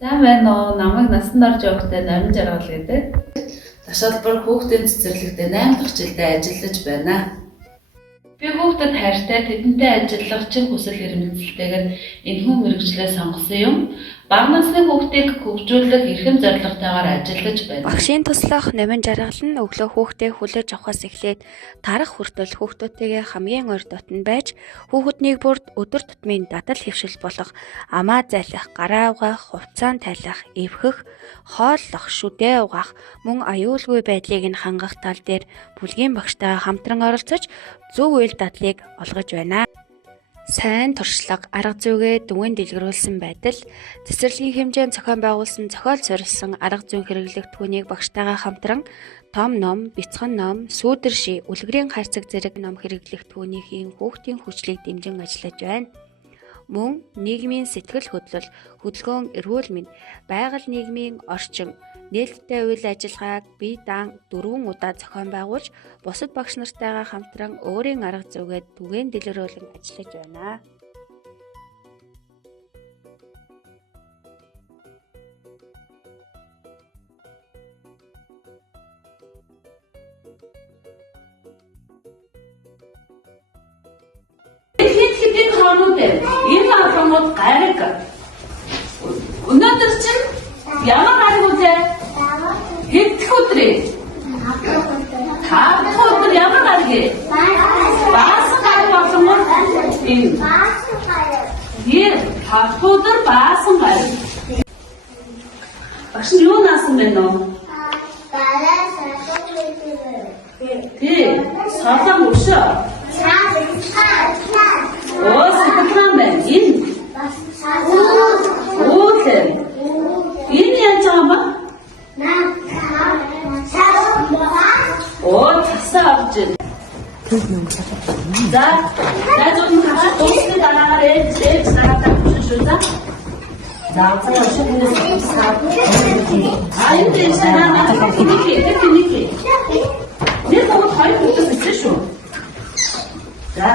Сайн байна уу? Намайг насанд орж явахдаа Нарин Жаргал гэдэг. Ташаалбар хүүхдийн цэцэрлэгтээ 8 дахь жилдээ ажиллаж байна. Би хүүхдэд хайртай, тэдэнтэй ажиллах чин хүсэл эрмэлзэлтэйгээр энэхүү мэргэжлээ сонгосон юм. Бага насны хүүхдийг хөгжүүлэх эрхэм зорилготойгоор ажиллаж байна. Багшийн туслах Нарин Жаргал нь өглөө хүүхдээ хүлээж авахаас эхлээд тарах хүртэл хүүхдүүдтэйгээ хамгийн ойр дотн байж хүүхэднийг бүрд өдөр тутмын дадал хэвшил болох амаа зайлах, гараа угаах, хувцаан тайлах, эвхэх, хооллох, шүдээ угаах, мөн аюулгүй байдлыг нь хангах тал дээр бүлгийн багштайгаа хамтран оролцож зөв үйл дадлыг олгож байна. Сайн туршлага, арга зүйгээ дүнгийн дэлгэрүүлсэн байдал, цэцэрлэгийн хэмжээнд зохион байгуулсан зохиол зорилсон арга зүйн хэрэглэх түүнийг багштайгаа хамтран том ном, бяцхан ном, сүүдэр ши, үлгэрийн хайрцаг зэрэг ном хэрэглэх түүнийхээ хүүхдийн хүчлийг дэмжин ажиллаж байна. Мөн нийгмийн сэтгэл хөдлөл, хөдөлгөөн эрүүл мэнд, байгаль нийгмийн орчин, нээлттэй үйл ажиллагааг бие даан 4 удаа зохион байгуулж, бусад багш нартайгаа хамтран өөрийн арга зүйгээ түгээн дэлгэрүүлэн ажиллаж байна. Энэ албанууд гариг. Өнөөдөр чинь ямар гариг үзээ? Хэдх өдрөө? 5 өдөр ямар гариг? Баасан гариг болсон юм. Энэ. Ер 5 өдөр баасан гариг. Багш нь юу наасан бэ нөө? Тий, садан өшөө. Оо, сэтгэлэн байна. Энэ. Уутлээ. Энэ яаж байгаа ба? Оо, тасаа авч ийн. За, зөвхөн хашаа дуусны дараагаар ээж нараад авчихсан шүү за. За, цаа шигнээс саад. Аюу дэш нараад хэнийг. Нэг гол хоёр хүүхдээс ирсэн шүү. За.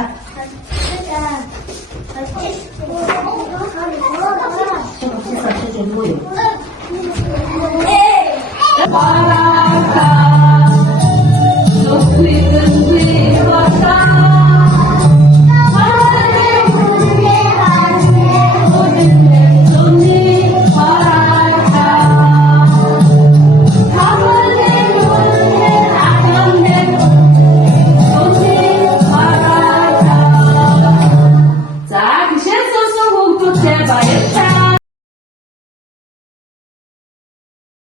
Bye.